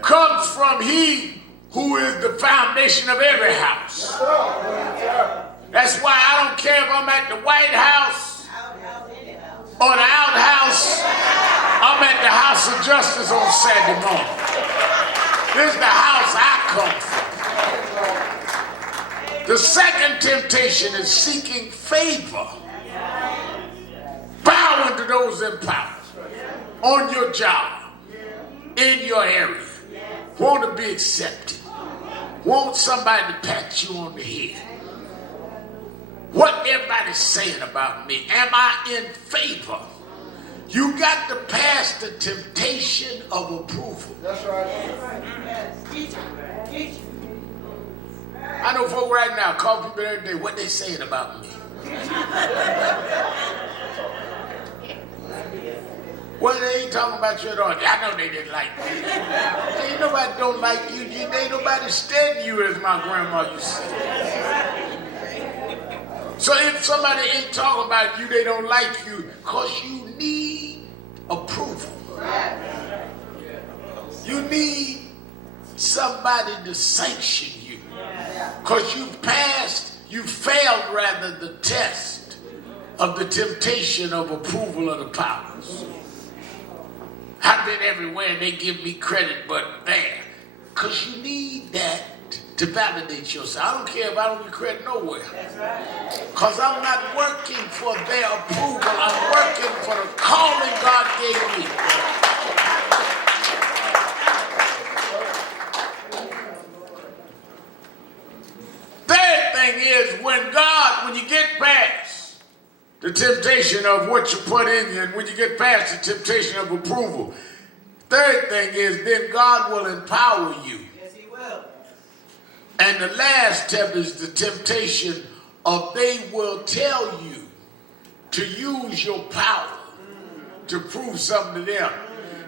Comes from he who is the foundation of every house. That's why I don't care if I'm at the White House or the outhouse. I'm at the House of Justice on Saturday morning. This is the house I come from. The second temptation is seeking favor. Bowing to those in power on your job, in your area. Want to be accepted. Want somebody to pat you on the head. What everybody's saying about me. Am I in favor? You got to pass the temptation of approval. That's right. I know folk right now call people every day. What they saying about me? Well, they ain't talking about you at all. I know they didn't like me. Ain't nobody don't like you. Ain't nobody studying you, as my grandma used to say. So if somebody ain't talking about you, they don't like you, because you need approval. You need somebody to sanction you. Because you failed rather the test of the temptation of approval of the powers. I've been everywhere and they give me credit, but there. Because you need that to validate yourself. I don't care if I don't get credit nowhere. Because I'm not working for their approval. I'm working for the calling God gave me. Third thing is when you get past the temptation of what you put in you, and when you get past the temptation of approval, third thing is then God will empower you. Yes, he will. And the last step is the temptation of they will tell you to use your power to prove something to them.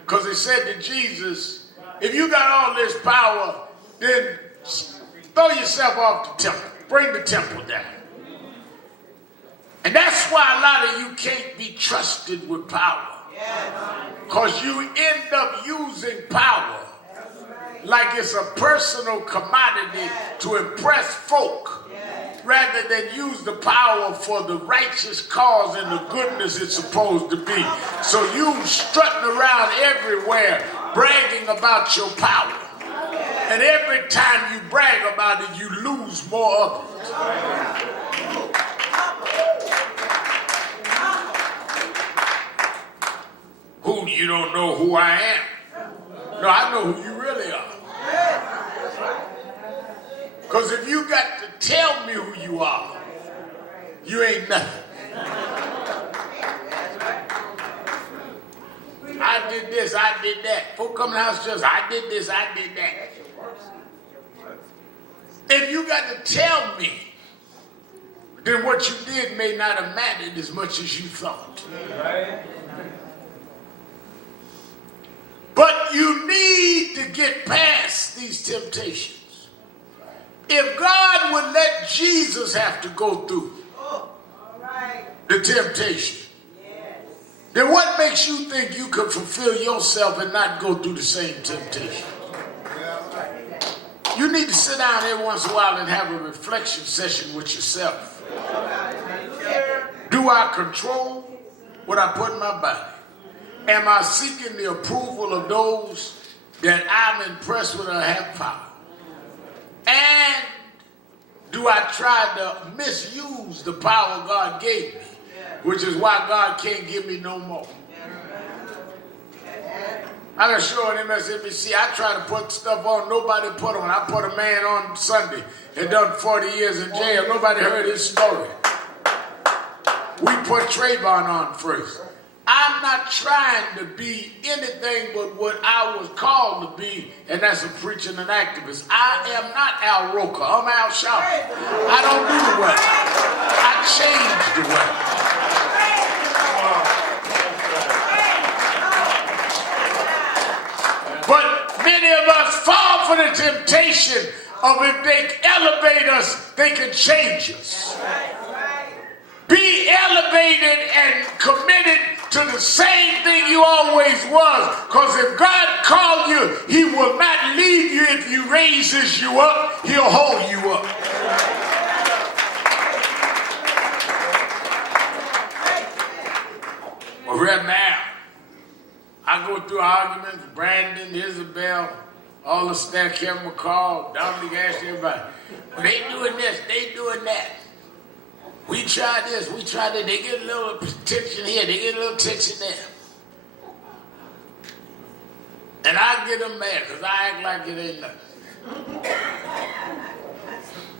Because they said to Jesus, if you got all this power, then throw yourself off the temple. Bring the temple down. And that's why a lot of you can't be trusted with power. Because you end up using power like it's a personal commodity to impress folk, rather than use the power for the righteous cause and the goodness it's supposed to be. So you strutting around everywhere bragging about your power. And every time you brag about it, you lose more of it. Who, you don't know who I am? No, I know who you really are. Because if you got to tell me who you are, you ain't nothing. I did this, I did that. Folk come to the house just, I did this, I did that. If you got to tell me, then what you did may not have mattered as much as you thought. But you need to get past these temptations. If God would let Jesus have to go through the temptation, then what makes you think you could fulfill yourself and not go through the same temptation? You need to sit down every once in a while and have a reflection session with yourself. Do I control what I put in my body? Am I seeking the approval of those that I'm impressed with or have power? And do I try to misuse the power God gave me, which is why God can't give me no more? I got show on MSNBC, I try to put stuff on nobody put on. I put a man on Sunday and done 40 years in jail. Nobody heard his story. We put Trayvon on first. I'm not trying to be anything but what I was called to be, and that's a preacher and an activist. I am not Al Roker. I'm Al Sharpton. I don't do the way. I change the way. But many of us fall for the temptation of if they elevate us, they can change us. Be elevated and committed to the same thing you always was. Because if God called you, he will not leave you if he raises you up. He'll hold you up. Well, right now, I go through arguments, Brandon, Isabel, all the staff, Kevin McCall, Dominic Ashley, everybody. Well, they doing this, they doing that. We try this, we try that. They get a little attention here, they get a little attention there. And I get them mad because I act like it ain't nothing.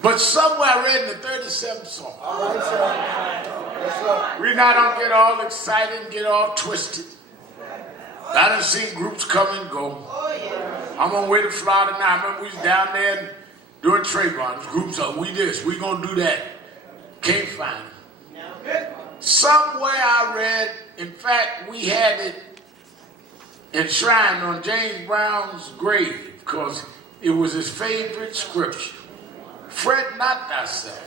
But somewhere I read in the 37th Psalm. All right, sir. We're not going to get all excited and get all twisted. I done seen groups come and go. I'm on the way to Florida now. I remember we was down there doing Trayvon. Groups are, we this, we going to do that. Can't find it. Somewhere I read, in fact, we had it enshrined on James Brown's grave because it was his favorite scripture. Fret not thyself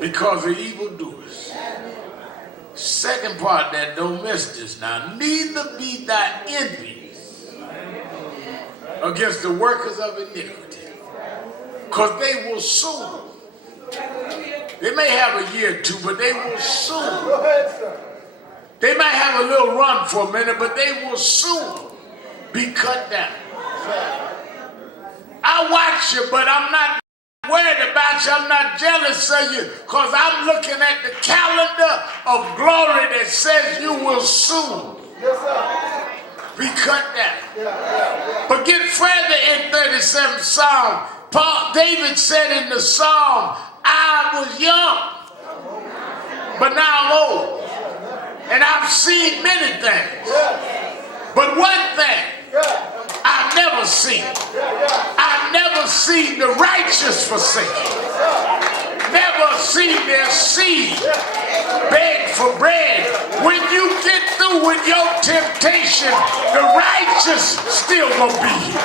because of evildoers. Second part that, don't miss this now. Neither be thy envious against the workers of iniquity, because they will soon. They may have a year or two, but they will soon. They might have a little run for a minute, but they will soon be cut down. I watch you, but I'm not worried about you. I'm not jealous of you, because I'm looking at the calendar of glory that says you will soon be cut down. But get further in 37th Psalm. David said in the Psalm, I was young, but now I'm old. And I've seen many things. But one thing I've never seen. I've never seen the righteous forsaken. Never seen their seed beg for bread. When you get through with your temptation, the righteous still gonna be here.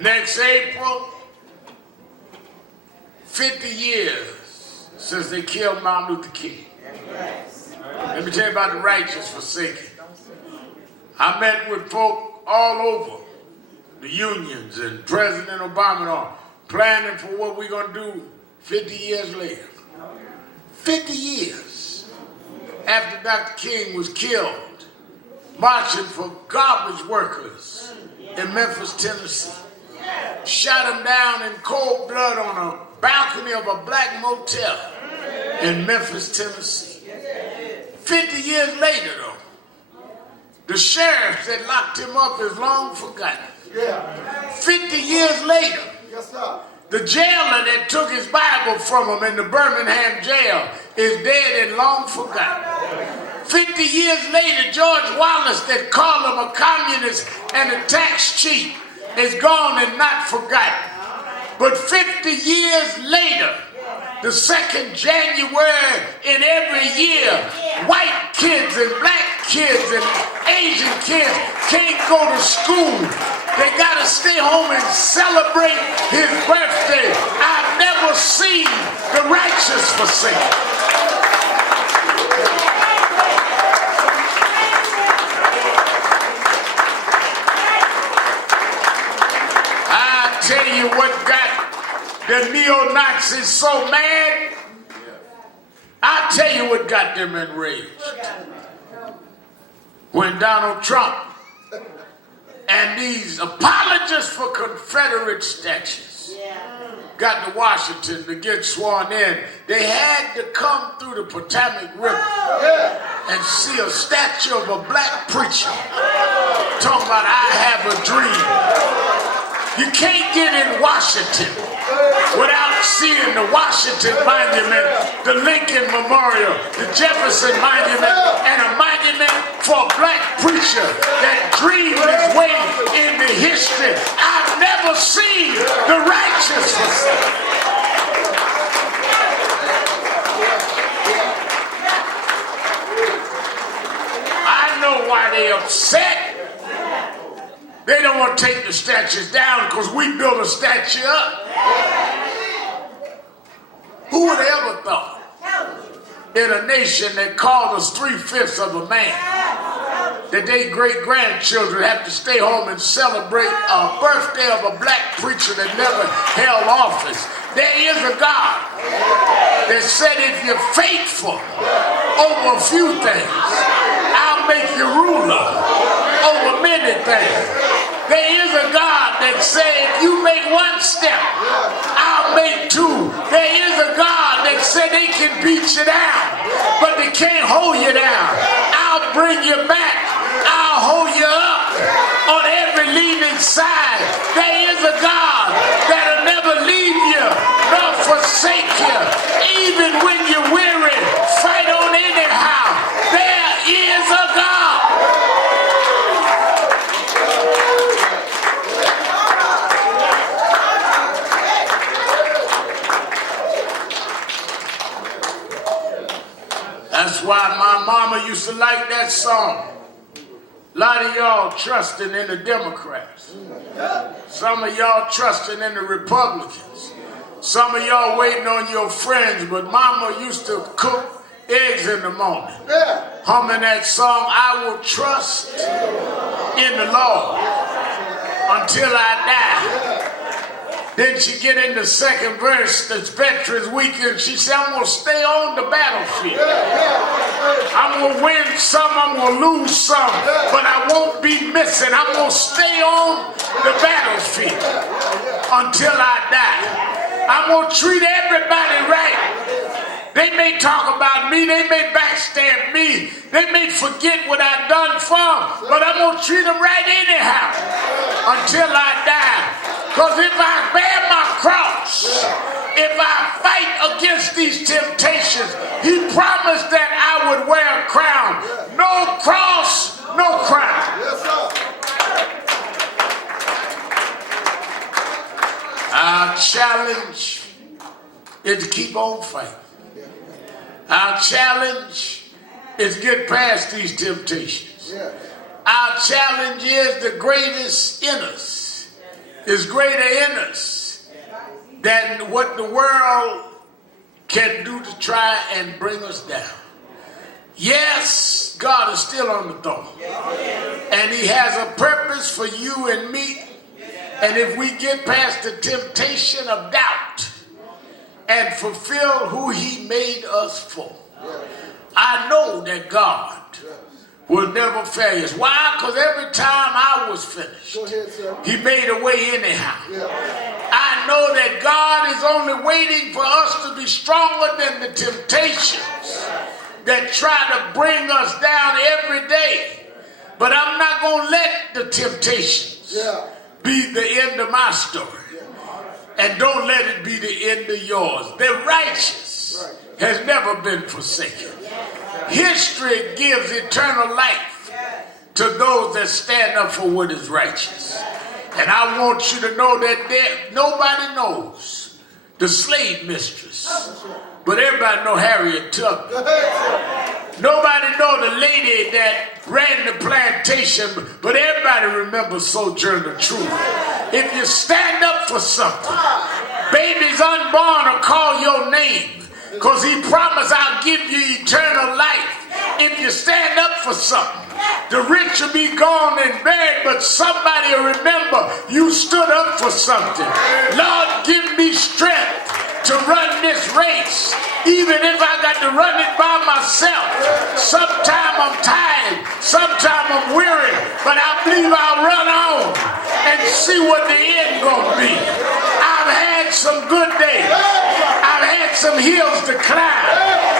Next April, 50 years since they killed Martin Luther King. Let me tell you about the righteous forsaken. I met with folk all over the unions and President Obama and all, planning for what we're going to do 50 years later. 50 years after Dr. King was killed, marching for garbage workers in Memphis, Tennessee. Shot him down in cold blood on a balcony of a black motel in Memphis, Tennessee. 50 years later, though, the sheriff that locked him up is long forgotten. 50 years later, the jailer that took his Bible from him in the Birmingham jail is dead and long forgotten. 50 years later, George Wallace that called him a communist and a tax cheat is gone and not forgotten. But 50 years later, the 2nd January in every year, white kids and black kids and Asian kids can't go to school. They gotta stay home and celebrate his birthday. I've never seen the righteous forsaken. I tell you what got the neo-Nazis so mad. I'll tell you what got them enraged. When Donald Trump and these apologists for Confederate statues got to Washington to get sworn in, they had to come through the Potomac River and see a statue of a black preacher talking about, I have a dream. You can't get in Washington without seeing the Washington Monument, the Lincoln Memorial, the Jefferson Monument, and a monument for a black preacher that dreamed his way into history. I've never seen the righteous forsaken. I know why they upset. They don't want to take the statues down because we built a statue up. Who would have ever thought in a nation that called us 3/5 of a man that their great-grandchildren have to stay home and celebrate a birthday of a black preacher that never held office? There is a God that said if you're faithful over a few things, I'll make you ruler over many things. There is a God that said if you make one step, I'll make two. There is a God that said they can beat you down, but they can't hold you down. I'll bring you back. I'll hold you up on every leaning side. There is a God that'll never leave you nor forsake you. Even when you're weary, fight on anyhow. There is a God. That's why my mama used to like that song. A lot of y'all trusting in the Democrats. Some of y'all trusting in the Republicans. Some of y'all waiting on your friends, but mama used to cook eggs in the morning. Humming that song, I will trust in the Lord until I die. Then she get in the second verse, that's Veterans Weekend. She said, I'm going to stay on the battlefield. I'm going to win some, I'm going to lose some, but I won't be missing. I'm going to stay on the battlefield until I die. I'm going to treat everybody right. They may talk about me, they may backstab me, they may forget what I've done for them, but I'm going to treat them right anyhow until I die. Because if I bear my cross, if I fight against these temptations, he promised that I would wear a crown. No cross, no crown. Yes, sir. Our challenge is to keep on fighting. Our challenge is get past these temptations. Our challenge is the greatest in us is greater in us than what the world can do to try and bring us down. Yes, God is still on the throne. And he has a purpose for you and me. And if we get past the temptation of doubt and fulfill who he made us for, I know that God will never fail us. Why? Because every time I was finished, he made a way anyhow. I know that God is only waiting for us to be stronger than the temptations that try to bring us down every day. But I'm not going to let the temptations be the end of my story. And don't let it be the end of yours. The righteous has never been forsaken. History gives eternal life to those that stand up for what is righteous. And I want you to know that nobody knows the slave mistress, but everybody know Harriet Tubman. Nobody know the lady that ran the plantation, but everybody remembers Sojourner Truth. If you stand up for something, Babies unborn will call your name, because he promised I'll give you eternal life if you stand up for something. The rich will be gone and buried, but somebody will remember you stood up for something. Lord, give me strength to run this race, even if I got to run it by myself. Sometime I'm tired, sometime I'm weary, but I believe I'll run on and see what the end gonna be. I've had some good days. I've had some hills to climb.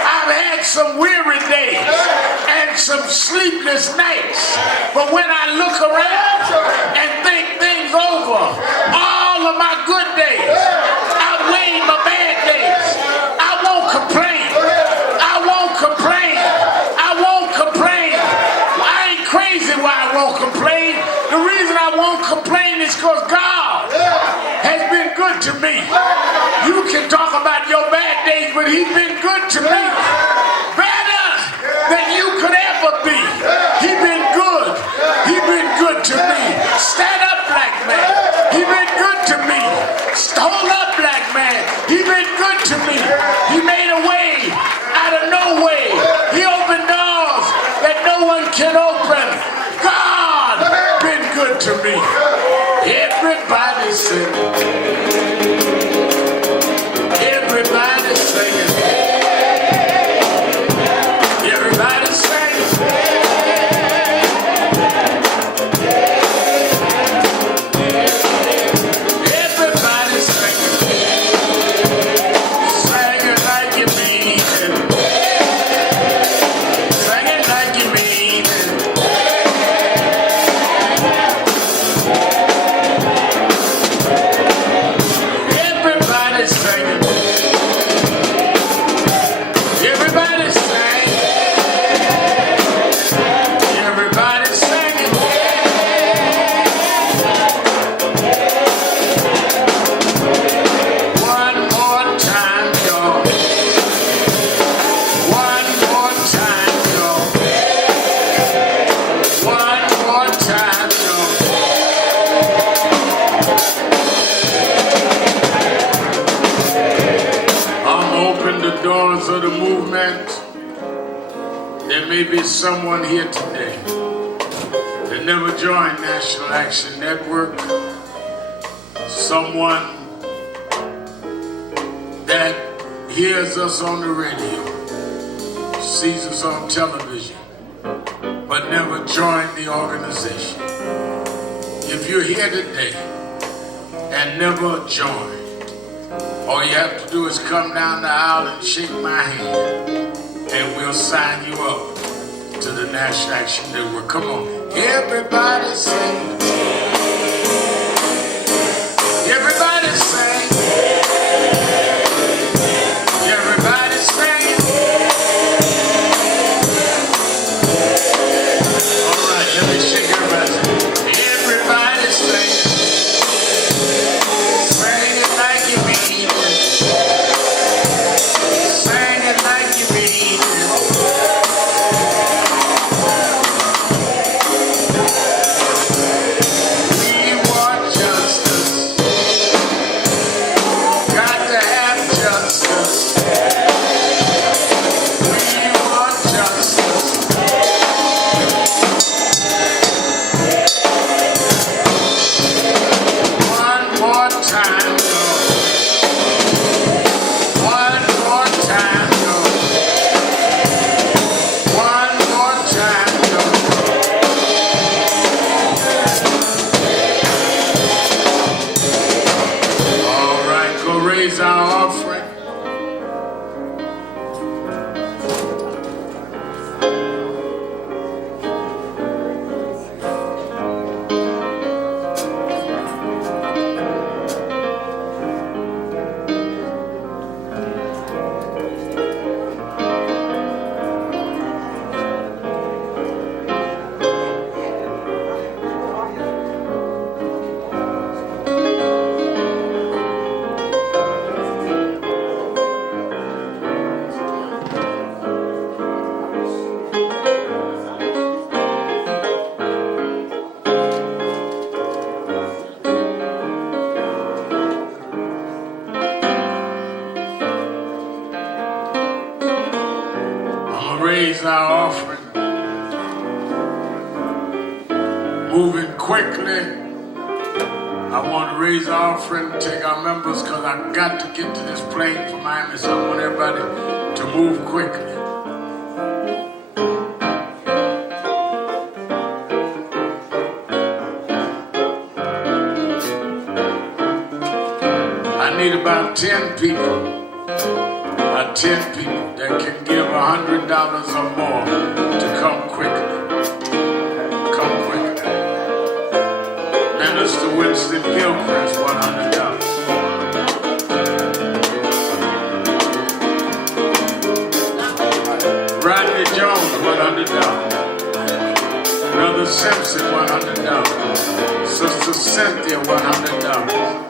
I've had some weary days and some sleepless nights. But when I look around and think things over, all of my good days outweigh my bad days. I won't complain. I won't complain. I won't complain. I ain't crazy why I won't complain. The reason I won't complain is because God has been good to me. You can talk about your bad days, but he's been good to me. Better than you could ever be. He's been good. He's been good to me. Stand up, black man. He's been good to me. Hold up, black man. He's been good to me. He made a way out of no way. He opened doors that no one can open. God been good to me. Everybody sing. Everybody singing. Everybody singing. Everybody singing. Singing like you mean it. Singing like you mean it. Everybody singing. Everybody sing. Everybody singing. One more time, y'all. One more time, y'all. One more time, y'all. I'm open the doors of the movement. There may be someone here today that never joined National Action Network. Someone that hears us on the radio, sees us on television, but never joined the organization. If you're here today and never joined, all you have to do is come down the aisle and shake my hand, and we'll sign you up to the National Action Network. Come on. Everybody sing. Everybody sing. Everybody sing. All right, let me shake everybody. Everybody sing. Sing it like you mean it. Sing it like you mean it. We want justice. Got to have justice. We want justice. One more time, Lord. One more time, Lord. One more time, Lord. All right, go raise our offering. raise our offering. Moving quickly. I want to raise our offering, take our members, because I've got to get to this plane for Miami, so I want everybody to move quickly. I need about 10 people, that can give $100 or more to come quickly. Come quickly. Minister Winston Gilchrist, $100. Rodney Jones, $100. Brother Simpson, $100. Sister Cynthia, $100.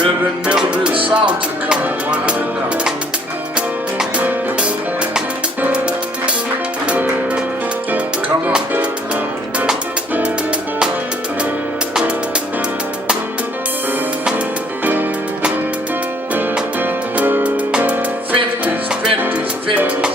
Reverend Mildred Salter coming, $100. Come on. Fifties.